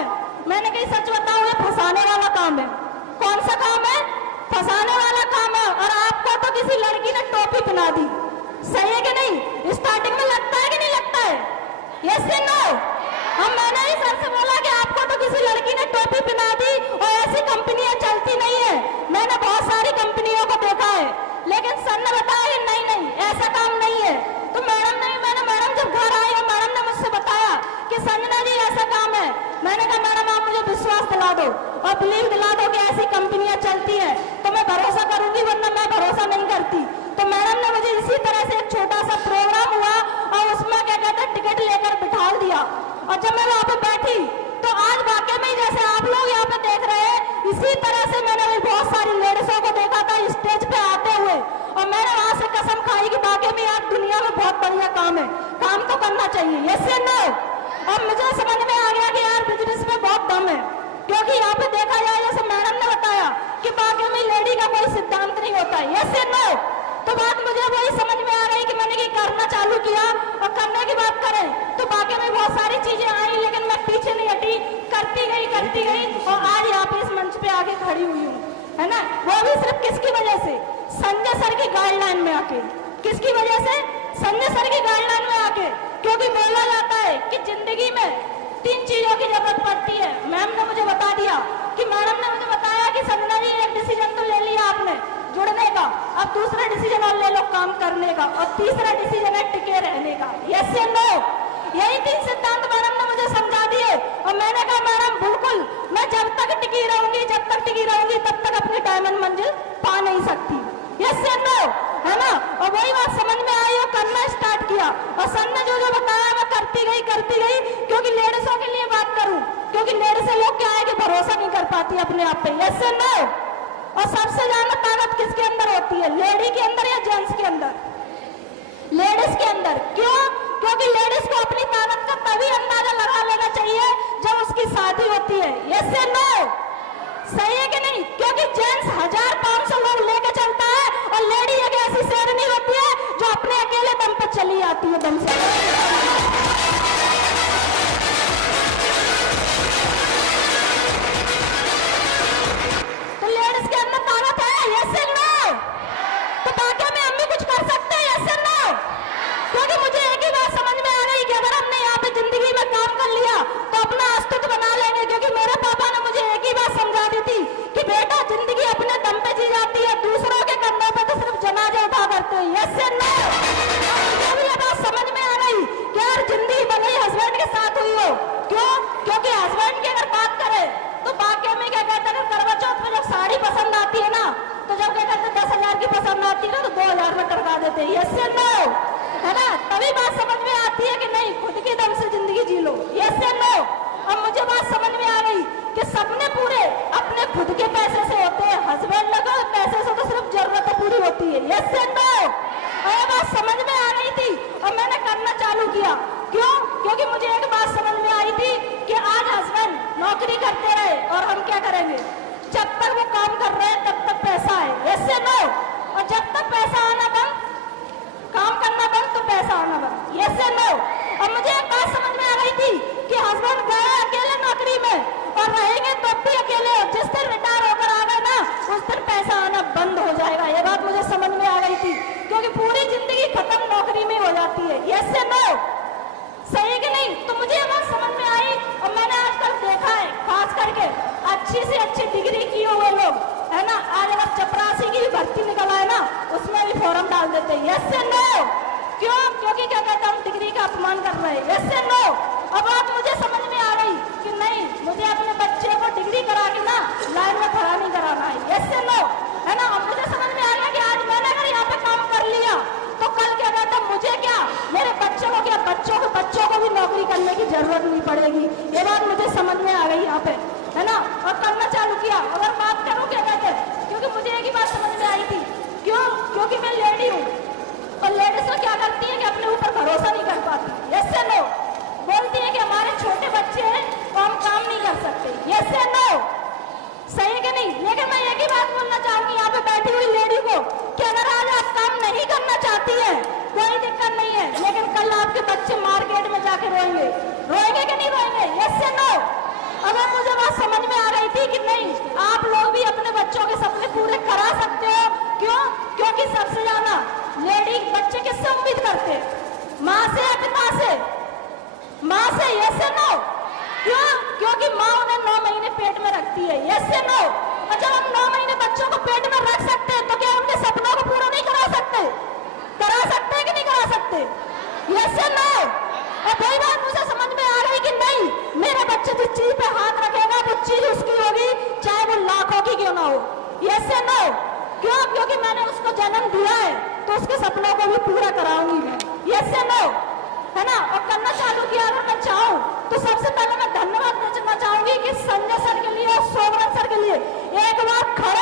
है? मैंने कही सच बताओ, ये फंसाने वाला काम है। कौन सा काम है? फंसाने वाला काम है। और आपको तो किसी लड़की ने टोपी पहना दी, सही है कि नहीं? स्टार्टिंग में लगता है कि नहीं लगता है? यस या नो? हम मैंने ही सर से बोला कि आपको तो किसी लड़की ने टोपी पहना दी और ऐसी कंपनियां चलती नहीं है। मैंने बहुत सारी कंपनियों को देखा है, लेकिन सर ने बताया कि नहीं नहीं ऐसा काम नहीं है। तो मैडम जब घर आई और मैडम ने मुझसे बताया कि संजना जी ऐसा काम है, मैंने कहा मैडम आप मुझे विश्वास दिला दो और बिलीव दिला दो कि ऐसी कंपनियां चलती है तो मैं भरोसा करूंगी, वरना मैं भरोसा नहीं करती। तो मैडम ने मुझे इसी तरह से एक छोटा सा प्रोग्राम हुआ और उसमें क्या कहते हैं टिकट लेकर बिठा दिया। और जब मैं वहां पे बैठी तो आज वाकई में जैसे आप लोग यहाँ पे देख रहे हैं, इसी तरह से मैंने भी बहुत सारी लेडीजों को देखा था स्टेज पे आते हुए, और मैंने वहां से कसम खाई कि वाकई में यार दुनिया में बहुत बढ़िया काम है, काम तो करना चाहिए। यस या नो? और मुझे समझ में आ गया कि यार बिजनेस में बहुत दम है, क्योंकि यहाँ पे देखा जाए जैसे मैडम ने बताया कि वाकई में लेडी का कोई सिद्धांत नहीं होता है। यस या नो? तो बात मुझे वही समझ में आ रही कि मैंने ये करना चालू किया, और करने की बात करें तो वाकई में बहुत सारी चीजें आई, लेकिन मैं पीछे नहीं हटी, करती गई और आज यहाँ पे इस मंच पे आके खड़ी हुई हूँ, है ना? वो भी सिर्फ किसकी वजह से? संजय सर की गाइडलाइन में आके। किसकी वजह से? संजय सर की गाइडलाइन में आके। क्योंकि बोला जाता है कि जिंदगी में 3 चीजों की जरूरत पड़ती है। मैम ने मुझे बता दिया कि मैडम ने मुझे बताया कि संजना जी एक डिसीजन तो ले लिया आपने जुड़ने का, अब दूसरा डिसीजन और ले लो काम करने का, और तीसरा डिसीजन है टिके रहने का। यस या नो? यही 3 सिद्धांत मैडम ने मुझे समझा दिए, और मैंने कहा मैडम बिल्कुल मैं जब तक टिकी रहूंगी तब तक अपनी डायमंड मंजिल पा नहीं सकती। यस या नो? है ना? और वही बात समझ में आई और करना स्टार्ट किया, और सर ने जो बताया मैं करती गई, क्योंकि लेडीजों के लिए बात करूं, क्योंकि लेडीज लोग क्या है कि भरोसा नहीं कर पाती अपने आप पे। यस या नो? और सबसे ज्यादा ताकत किसके अंदर होती है? लेडी के अंदर या जेंट्स के अंदर? लेडीज के अंदर। क्यों? क्योंकि लेडीज को अपनी ताकत का तभी अंदाजा लगा लेना चाहिए जब उसकी शादी होती है। यस या नो? सही है कि नहीं? क्योंकि जेंट्स 1000-500 लोग लेके चलता है, और लेडी एक ऐसी शेरनी होती है जो अपने अकेले दम पर चली आती है, दम से। तो लेडीज के अंदर ताकत है। यस या नो? तो वाकई में हम भी कुछ कर सकते हैं। यस या नो? क्योंकि मुझे एक ही बात समझ में आ रही कि अगर हमने यहाँ पे जिंदगी में काम कर लिया तो अपना अस्तित्व बना लेंगे। क्योंकि मेरे पापा ने मुझे एक ही बात समझा दी थी कि बेटा जिंदगी अपने दम पे जी जाती है, दूसरों के कंधों पे तो सिर्फ जनाजे उठा करते हैं। यस या नो? मुझे भी ये बात समझ में आ रही कि यार जिंदगी भले ही हस्बैंड के साथ हुई हो। क्यों? क्योंकि हस्बैंड की अगर बात करें तो वाकई में क्या कहते हैं, करवा चौथ में जब साड़ी पसंद आती है ना, तो जब क्या कहते हैं 10,000 की पसंद आती है ना, तो 2,000 में टरका देते हैं। यस या नो? है ना? तभी बात समझ में आती है कि नहीं खुद के दम से जिंदगी जी लो। यस या नो? अब मुझे बात समझ में आ गई कि सपने पूरे अपने खुद के पैसे से होते हैं, हस्बैंड लगा पैसे से तो सिर्फ जरूरत पूरी होती है। यस या नो? ये बात समझ में आ रही थी और मैंने करना चालू किया। क्यों? क्योंकि मुझे एक बात समझ में आई थी कि आज हस्बैंड नौकरी करते रहे और हम क्या करेंगे, जब तक वो काम कर रहे हैं तब तक पैसा है। यस या नो? और जब तक पैसा आना बंद, काम करना बंद, तो पैसा आना बंद। यस या नो? और मुझे एक बात समझ में आ रही थी कि हस्बैंड गए अकेले नौकरी में और रहेंगे तब भी अकेले, जिस दिन रिटायर होकर आ गए ना उस दिन पैसा आना बंद हो जाएगा। ये बात मुझे समझ में आ गई थी, क्योंकि पूरी जिंदगी खत्म नौकरी में हो जाती है। यस या नो? सही है कि नहीं? तो मुझे ये बात समझ में आई, और मैंने आजकल देखा है खास करके अच्छी से अच्छी डिग्री किए हुए लोग, है ना, आज अगर चपरासी की भर्ती निकल आए ना उसमें भी फॉर्म डाल देते हैं। यस या नो? क्यों? क्योंकि क्या कहते हैं हम डिग्री का अपमान कर रहे हैं। यस या नो? अब बात मुझे समझ में आ गई कि नहीं मुझे अपने बच्चे को डिग्री करा के ना लाइन में खड़ा नहीं कराना है। यस या नो? है ना? अब मुझे समझ में आ गया कि आज मैंने अगर यहाँ पे काम कर लिया तो कल क्या कहता है मुझे क्या, मेरे बच्चों को क्या, बच्चों को भी नौकरी करने की जरूरत नहीं पड़ेगी। ये बात मुझे समझ में आ गई यहाँ पे, है ना? और करना चालू किया। अगर बात करूं क्या कहते हैं, क्योंकि मुझे एक ही बात समझ में आई थी। क्यों? क्योंकि मैं लेडी हूँ, और लेडीज क्या करती है कि अपने ऊपर भरोसा नहीं कर पाती। यस या नो? बोलती है कि हमारे छोटे बच्चे हैं तो हम काम नहीं कर सकते। यस या नो? सही है कि नहीं? लेकिन मैं एक ही बात बोलना चाहूंगी यहाँ पे बैठी हुई लेडी को कि अगर आज आप काम नहीं करना चाहती है कोई दिक्कत नहीं है, लेकिन कल आपके बच्चे मार्केट में जाके रोएंगे कि नहीं रोएंगे? यस या नो? अब है? यस या नो? क्यों? क्योंकि माँ उन्हें 9 महीने पेट में रखती है। यस या नो? और जब हम 9 महीने बच्चों को पेट में रख सकते हैं तो क्या उनके सपनों को पूरा नहीं करा सकते? करा सकते हैं कि नहीं करा सकते? यस या नो? और वही बात मुझे समझ में आ रही कि नहीं, मेरा बच्चा जिस चीज पे हाथ रखेगा वो चीज उसकी होगी, चाहे वो लाखों की क्यों ना हो। यस या नो? क्यों? क्योंकि मैंने उसको जन्म दिया है तो उसके सपनों को भी पूरा कराऊंगी मैं। यस या नो? है ना? और करना चालू किया अगर मैं चाहूँ तो सबसे पहले मैं धन्यवाद देना चाहूंगी कि संजय सर के लिए और सोमनाथ सर के लिए एक बार खड़े